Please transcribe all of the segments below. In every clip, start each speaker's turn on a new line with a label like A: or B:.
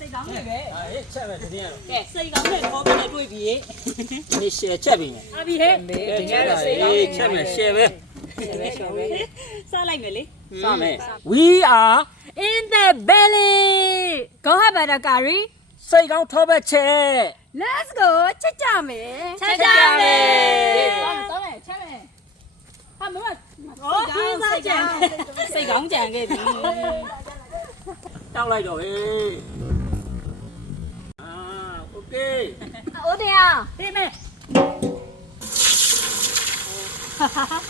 A: စိတ်ကောင်းနေပဲ
B: အေးချက်ပဲဒီနေ့ကတော့
A: ကဲစိတ်ကောင်းနဲ့တော့ပဲတွေ့ပြီ
B: ဒီရှယ်ချက်ပြီနဲ့
A: အဘီဟဲ့
B: ဒီနေ့ကတော့စိတ်ကောင်းချက်မယ်ရှယ်ပဲ
A: စားလိုက်မယ်လေ
B: စမယ် we are
C: In the belly Go have a curry
B: စိတ်ကောင်းထောပဲချက်
C: Let's go ချက်ကြမယ်
A: ချက်ကြမယ်
C: တောင်းတောင်းမယ်ချက်မယ်ဟာမမ
A: ဟောစိတ်ကောင်းကြံစိတ်ကောင်းကြံခဲ့ပြီ
B: တောက်လိုက်တော့ဟေးအာ တေးအိုးတင်
C: အောင်
A: တေးမဲ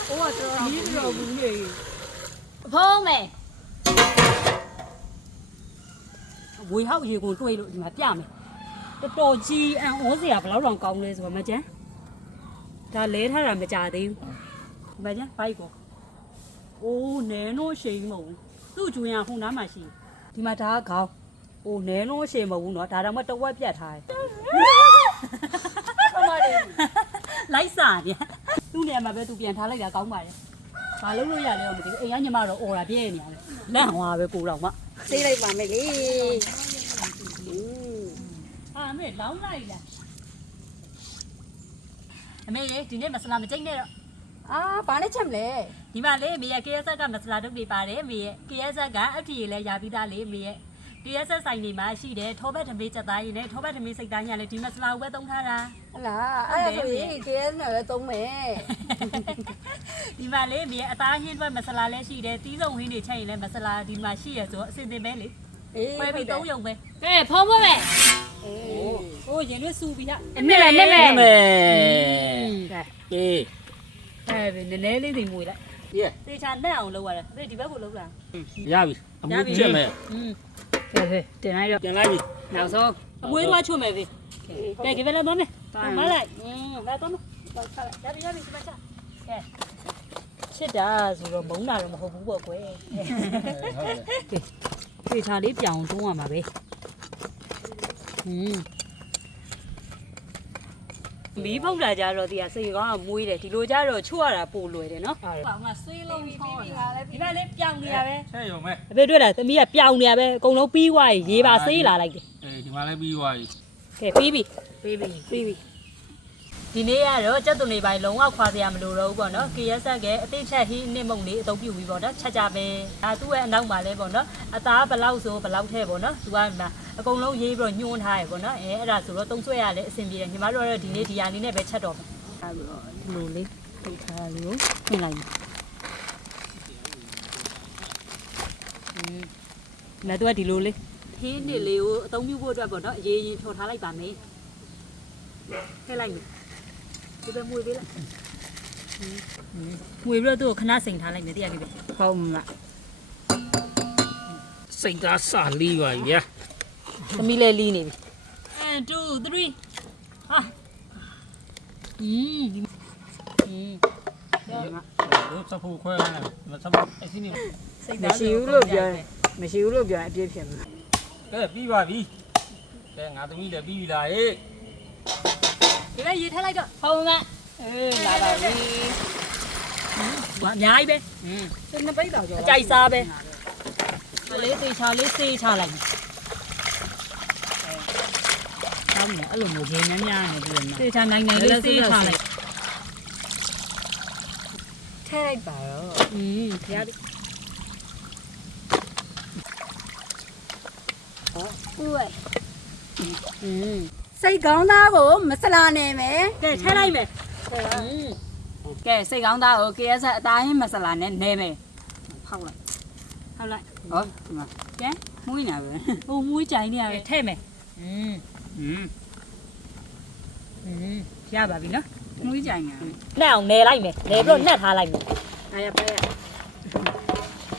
C: အိုးကတော့
A: နီးတော့ဘူးလေ
C: ဖုံးမယ်
A: ဝေဟောက်ရေကုန်တွေးလို့ဒီမှာပြမယ်တော်တော်ကြီးအံဩစရာဘလောက်တောင်ကောင်းလဲဆိုတော့မကျန်ဒါလဲထားတာမကြသေးဘူးမကျန်ဘိုက်ကိုအိုးနဲနို့ရှိမုံသူ့ကျွန်းရဟိုနားမှာရှိဒီမှာဒါကခေါင်း အိုးနဲတော့ရှိမဟုတ်ဘူးเนาะဒါတော့မတဝက်ပြတ်ထားတယ်
C: ဖမလေး
A: လိုက်စာပြန်သူ့နေရာမှာပဲသူပြန်ထားလိုက်တာကောင်းပါတယ်။ဘာလို့လို့ရလဲတော့မသိဘူး။အိမ်ကညီမတော့အော်တာပြဲနေရတယ်။လန့်ဟွာပဲကိုတော့မှ
C: ဆေးလိုက်ပါမယ်လေ
A: ။အာမေလောင်းလိုက်လား။အမေရေဒီနေ့မဆလာမကြိတ်နဲ့တော့
C: အာဘာနဲ့ချက်မလဲ
A: ဒီမှာလေအမေရဲ့ KS ကမဆလာတုပ်တွေပါတယ်အမေရဲ့ KS ကအထီရလဲရပြီးသားလေအမေရဲ့ KS ဆိုင်နေမှာရှိတယ်ထောဘက်ထမေးချက်သားရည်နဲ့ထောဘက်ထမေးစိတ်သားညာလေဒီမဆလာကိုပဲသုံးထားတာ
C: ဟလားအဲ့ဒါဆိုရင် KS နဲ့ပဲသုံးမယ်
A: ဒီမှာလေအမေရဲ့အသားဟင်းအတွက်မဆလာလည်းရှိတယ်တီးစုံဟင်းတွေချက်ရင်လည်းမဆလာဒီမှာရှိရဆိုအစင်တင်ပဲလေ
C: အေး
A: ပွဲပြီးသုံးရုံပဲ
C: ကဲဖုံးမမယ်အေး။
A: ဟိုရင်လွတ်စူပြီးဟာ
C: အနစ်မယ်နစ်မယ်
B: နမယ်
A: ကဲ
B: အေး
A: အဲ့ပဲနည်းနည်းလေးသိငွေလိုက်
B: ယေ။
A: သေချာနဲ့အောင်လုပ်ရတယ်။ဒီဒီဘက်ကိုလုပ်လာ
B: ရပြီအမှုချက်မယ်။
A: อืม ကဲကဲတင်လိုက်တော့
B: ပြန်လိုက်ပြီ
A: နောက်ဆုံးအပွေးသွားချွတ်မယ်ပြီကဲကဲပဲလာပါမယ်မလိုက်အင်းလာတော့မလာခါလိုက်ရပြီရပြီဒီမှာချကဲချစ်တာဆိုတော့မုန်းတာတော့မဟုတ်ဘူးပေါ့ကွယ်
B: ဟုတ်ကဲ့
A: ဒေတာလေးပြောင်းသုံးရမှာပဲဟွန်း မီးပေါက်တာကြတော့ဒီကစိတ်ကောင်းကမွေးတယ်ဒီလိုကြတော့ချွတ်ရတာပိုလွယ်တယ်နော်။ပေါင်ကဆွေးလုံးချောင်းတာဒီဘက်လေးပြောင်းနေရပဲ
B: ချက်ရုံမဲ့
A: အဖေတွေ့လားသမီးကပြောင်းနေရပဲအကုန်လုံးပြီးသွားပြီရေးပါဆေးလာလိုက်တယ်
B: အေးဒီမှာလည်းပြီးသွားပြီ
A: ကဲပြီးပြီပြီးပြီပြီးပြီဒီနေ့ကတော့ကြက်သွန်တွေပိုင်းလုံးဝခွာစရာမလိုတော့ဘူးပေါ့နော် KS ကအတိတ်ချက်ဟင်းနှစ်မုံလေးအသုံးပြုပြီးပေါ့နော်ချက်ကြပဲဒါသူ့ရဲ့အနောက်မှာလဲပေါ့နော်အသားဘလောက်ဆိုဘလောက်ထဲပေါ့နော်သူကဒီမှာ အကုန်လုံးရေးပြီးတော့ညှိုးထားရပေါ့နော်အဲအဲ့ဒါဆိုတော့တုံးဆွဲရလဲအဆင်ပြေတယ်ညီမတို့ကတော့ဒီနေ့ဒီဟာလေးနဲ့ပဲချက်တော့မယ်အဲပြီးတော့ဒီလိုလေးထုတ်ထားလေးကိုပြင်လိုက်မယ်อืมငါတို့ကဒီလိုလေးဟင်းနစ်လေးကိုအသုံးပြုဖို့အတွက်ပေါ့နော်အရေးရင်ထော်ထားလိုက်ပါမယ်ထည့်လိုက်မယ်ဒီပဲမွေပေးလိုက်မွေပြီးတော့သူ့ကိုခဏစိန်ထားလိုက်မယ်တရားလေးပဲဟုတ်မှာ
B: စိတ်သားစလီးပါပြီဗျာ
A: သမီးလေးလီးနေပြီ1 2 3ဟာอืมอืม
B: တို့စဖို့ခွဲရတယ်မစဖို့အစင်းနေ
A: စိတ်
C: မ
A: သား
C: ရှိဘူးလို့ပြောရင်မရှိဘူးလို့ပြောရင်အပြည့်ဖြစ်မှာ
B: ကဲပြီးပါပြီကဲငါသမီးလည်းပြီးပြီလားဟေး
A: ဒီပဲရေထည့်လိုက်တော့
C: ဖုံးကအေးလာပါပြီ
A: ဟာအများကြီးပဲ
B: อืม
C: စနေပိတ်တော့ကြော
A: အကြိုက်စားပဲမလေးသေးချာလေးစေးချလိုက်မ ကောင်းတယ်အဲ့လိုမျိုးရေများများနေပြီးတော့သေချာနိုင်နိုင်လေးစေးချလိုက်
C: ထဲလိုက်ပါတော့
A: อืมဖရားလေး
C: ဦးဝဲ
A: อืม
C: စိတ်ကောင်းသားကိုမဆလာနေမယ်
A: ကဲထဲလိုက်မယ်อืม
C: ကဲစိတ်ကောင်းသားကို KS အသားဟင်းမဆလာနဲ့နေမယ်ဖောက်လိုက်
A: ဟုတ်လိုက်
C: ဟောဒီမှာကဲမှုနေပဲ
A: ဟိုမွေးကြိုင်နေရပဲထဲမယ်อืม
B: อืม
A: อืมရပါပြီနော်
C: မှုကြိုင်နေ
A: နှက်အောင်နယ်လိုက်မယ်နယ်ပြီးတော့နှက်ထားလိုက်မယ်
C: အားရပါရ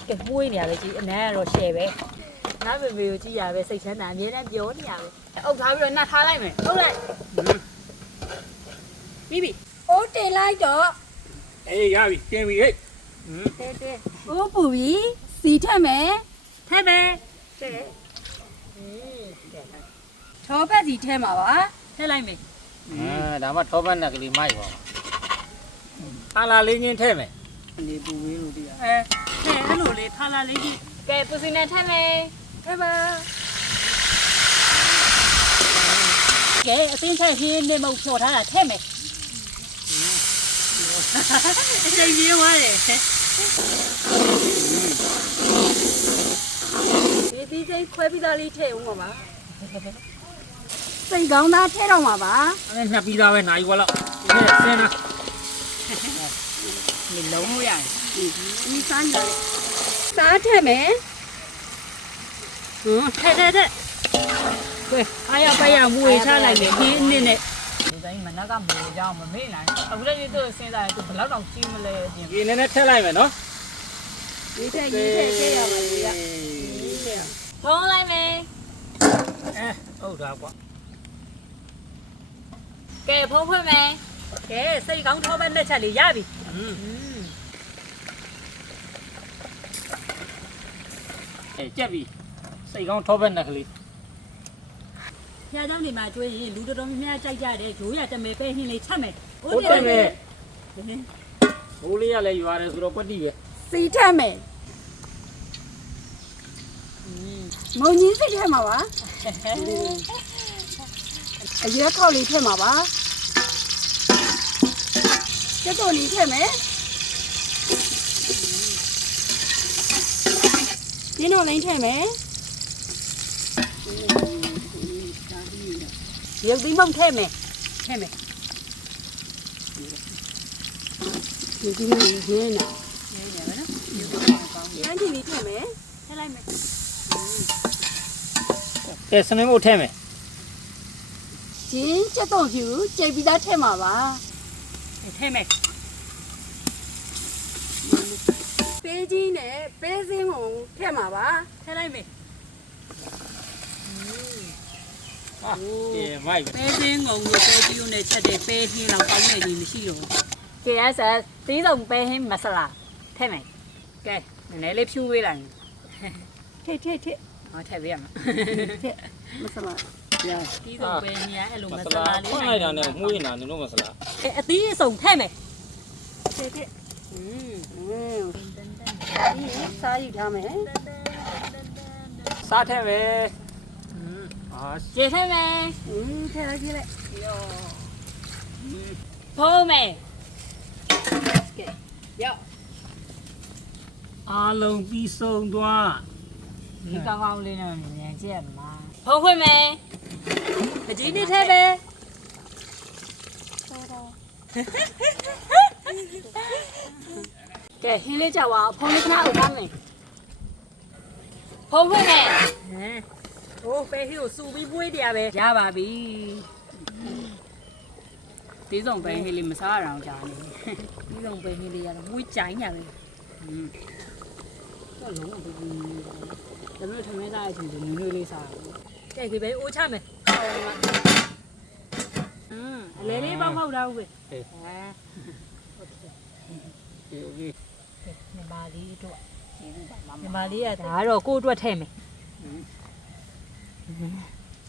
A: ကဲမွေးနေရပဲကြီးအနမ်းကတော့ရှယ်ပဲနားမေမေကိုကြည့်ရပဲစိတ်ချမ်းသာအမြဲတမ်းပြောနေရပဲ
C: အုပ်ထားပြီးတော့နှက်ထားလိုက်မယ်
A: ဟုတ်လိုက်ပြီးပြီ
C: အိုးတင်လိုက်တော့
B: အေးရပြီတင်ပြီဟေးอืม
A: တဲတဲ
C: အိုးပူပြီးစီထက်မယ်
A: ထဲမယ်
C: တဲ့ ထောပတ်စီထဲမှာပါ
A: ထဲလိုက်မယ်
B: အာဒါမှထောပတ်နက်ကလေးမိုက်ပါဟာလာလေးချင်းထဲမယ်
C: အနေပူဝေးလို့တရား
A: အဲထဲအဲ့လိုလေးထားလာလေးကြီး
C: ကဲပူစီနဲ့ထက်မယ်ကဲပါအသင်းချက်ဟင်းနေမုတ်ဖြော်ထားတာထည့်မယ်
A: အချိန်ပြေးသွားတယ်
D: ဒီဒီချင်းခွဲပြီးသားလေးထည့်ဦးမှာပါ
C: စိတ်ကောင်းသားထည့်တော့မှာပါ
B: အဲ့ညှပ်ပြီးသားပဲနိုင်ခွက်လောက်ဒီနေ့ဆင်းလာ
C: ဒီလုံးလို့ရတယ်
D: ဒီစားနေစားထည့်မယ်
A: ဟွန်းထဲထဲထဲကဲအားရပါရမူဝေချလိုက်မယ်ဒီအနစ်နဲ့
C: ဒီတိုင်းမနက်ကမေကြောင်မမေ့နိုင်အခုလည်းသူစဉ်းစားရင်သူဘယ်လောက်တောင်ကြီးမလဲပြင်
B: ဒီနေ့နဲ့ထက်လိုက်မယ်နော်
D: ဒီထည့်ရေးထည့်ထည့်ရမှာဒီက
C: ဖုံးလိုက်မယ်
B: အဲဟုတ်တာကွာ
C: ကဲဖုံးဖွင့်မယ်
A: ကဲစိတ်ကောင်းထောပဲနဲ့ချက်လေးရပြီ
B: อืมအဲကြက်ပြီစိတ်ကောင်းထောဘက်နှက်ကလေး
A: ဖျားเจ้าနေမှာကျွေးရင်လူတော်တော်များများကြိုက်ကြတယ်ဂျိုးရတမဲပဲဟင်းလေးချက်မယ်
B: ဟုတ်တယ်မယ်ဘိုးလေးကလည်းရွာတယ်ဆိုတော့ကွက်တိပဲ
D: စီထည့်မယ်မုံကြီးစိတ်ထည့်မှာပါ အရွက်ခောက်လေးထည့်မှာပါကျက်တော်လေးထည့်မယ်ဒီတော့လိမ့်ထည့်မယ်
A: ရုပ်သီးမုံထဲမယ်ထဲမယ်
D: ဒီဒီမင်းရင်းနာ
A: ရင်းရမယ်နော်
D: ရမ်းချင်လေးထည့်မယ်
A: ထဲလိုက်မယ်
B: ကဲစနေမို့ထဲမယ်
D: ဂျင်းကျက်တော်ဖြူကြိတ်ပြီးသားထည့်မှာပါ
A: ထဲမယ်
D: ပေးကြီးနဲ့ပေးစင်းကိုထည့်မှာပါ
A: ထဲလိုက်မယ်
B: ဟာအေးမိုက်
A: ပဲစင်းငုံကိုပဲပြူနဲ့ချက်တဲ့ပဲဟင်းလောက်ကောင်းနေပြီမရှိတော့
C: ကဲဆာသီးစုံပဲဟင်းမဆလာထည့်မယ်ကဲနည်းနည်းလေးဖြူပေးလိုက်
D: ထည့်ထည့်ထည့်
C: ဟောထည့်ပေးရမှာ
D: ထည့်မစလား ရ
A: ပြီးဆုံးပဲဟင်းရအဲ့လို
B: မ
A: မ
B: ဆ
A: ဆ
B: လာ
A: လာလေး
B: ဖွင့်လိုက်တာနဲ့မှုရင်တာနင်တို့မဆလာ
A: ကဲအသီးအစုံထဲမယ်
D: ထည့်ထည့်
A: อืม
D: อืมဒီစားယူထားမယ်
B: စားထဲမယ်အာ
C: ကျေထည့်မယ်
D: อืมထည့်လိုက်ကြည့်လိုက်
C: ဖုံးမယ်ရောက်
B: အားလုံးပြီးဆုံးသွား
C: ဒီကောင်းကောင်းလေးနဲ့မြင်ကြည့်ရမှာ ဖုံးဖွင့်မယ်
A: အကြီးနေထဲမယ်
C: ကဲဟင်းလေးကြောက်ပါဖုံးလေးခဏအုပ်ထားမယ်ဖုံးဖွင့်မယ်
A: ဟမ်ဟိုပဲဟင်းကိုစူပြီးပွေးတရားပဲ
C: ရပါပြီသီးစုံပဲဟင်းလေးမစားရအောင်ကြာနေ
A: ပြီးဆုံးပဲဟင်းလေးရတော့မွေးကြိုင်းညာပဲ
C: อืมတော့လုံးဝဘူးဒါပေမဲ့ထမင်းစားရချင်းဒီနွေးနွေးလေးစားရဘူး
A: ကဲဒီပဲအိုးချမယ်อืมအလဲလေးပေါက်ပေါက်တာဟုတ်ပဲ
B: ဟေး
A: ဟမ်
B: โอเค
A: ညီမလေးတို့
C: ဒီပါမ
A: ညီ
C: မ
A: မလေးကဒါကတော့ကိုယ့်အတွက်ထဲမယ်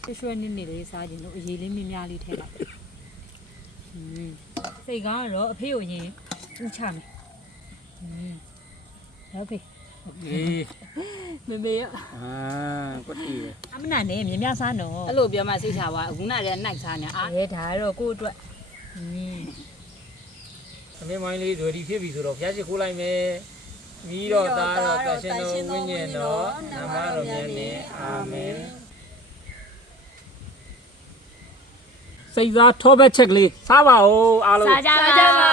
A: ရွှေရွှေနည်းနည်းလေးစားခြင်းလို့အရေးလေးမြများလေးထဲလိုက်อืมစိတ်ကောင်းတော့အဖေကိုရင်ဥချမယ်อืมဟုတ်ပြီ
B: အေး
A: မေမေရ
B: အာကွက်တိပဲ
A: အမနာနဲ့မြများစားတော့
C: အဲ့လိုပြောမှစိတ်ချပါအခုနကလည်းနိုင်စားနေအာ
A: အဲဒါကတော့ကိုယ့်အတွက်อืม
B: သမင်းမိုင်းလေးဒွေဒီဖြစ်ပြီဆိုတော့ဖျားရှိခိုးလိုက်မယ်မိတော့သားတော့တရှင်တော်ဝိညာဉ်တော်နမတော်မြတ်နဲ့အာမင်စိတ်သားထောဘက်ချက်ကလေးစားပါဦးအားလုံး
C: စားကြပါဦး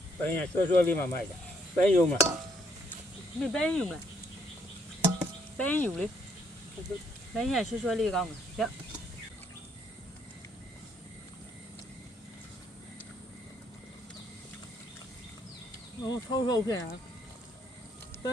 B: ပဲရဆွဲဆွဲလေးမှမိုက်တာပဲယုံမှာ
A: မပဲယူမလားပဲယူလေပဲရရွှဲရွှဲလေးကောင်းတယ်ရโอ้ထုတ်ထုတ်ဖြစ်နေတာပဲ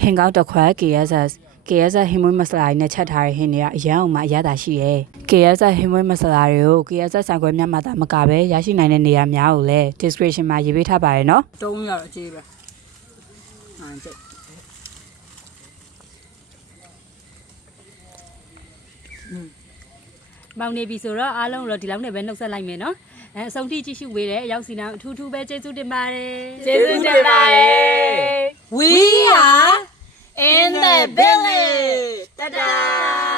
A: ဟင်းရွှဲရွှဲလေးစားကောင်းကြကဆွေမျိုးပါမေးကုန်
E: ပေါ်စားငါကောင်း
C: ဟင်ကောက်တစ်ခွက် KSS KSS ဟင်းမွေးမဆလာတွေနဲ့ချက်ထားတဲ့ဟင်းတွေကအရန်အောင်မှအရသာရှိရဲ KSS ဟင်းမွေးမဆလာတွေကို KSS ဆိုင်ခွဲများမှာသာမကပဲရရှိနိုင်တဲ့နေရာများကိုလည်း description မှာရေးပေးထားပါတယ်နော်
E: တုံးရတော့အခြေပဲဟန်ကျက်
A: မောင်နေပြီဆိုတော့အားလုံးတော့ဒီလောက်နဲ့ပဲနှုတ်ဆက်လိုက်မယ်နော်အဲအဆုံးထိကြည့်ရှုပေးတဲ့အရောက်စီနာအထူးထူးပဲကျေးဇူးတင်ပါတယ်
B: ကျေးဇူးတင်ပါတယ်
D: We are in the village. Ta-da!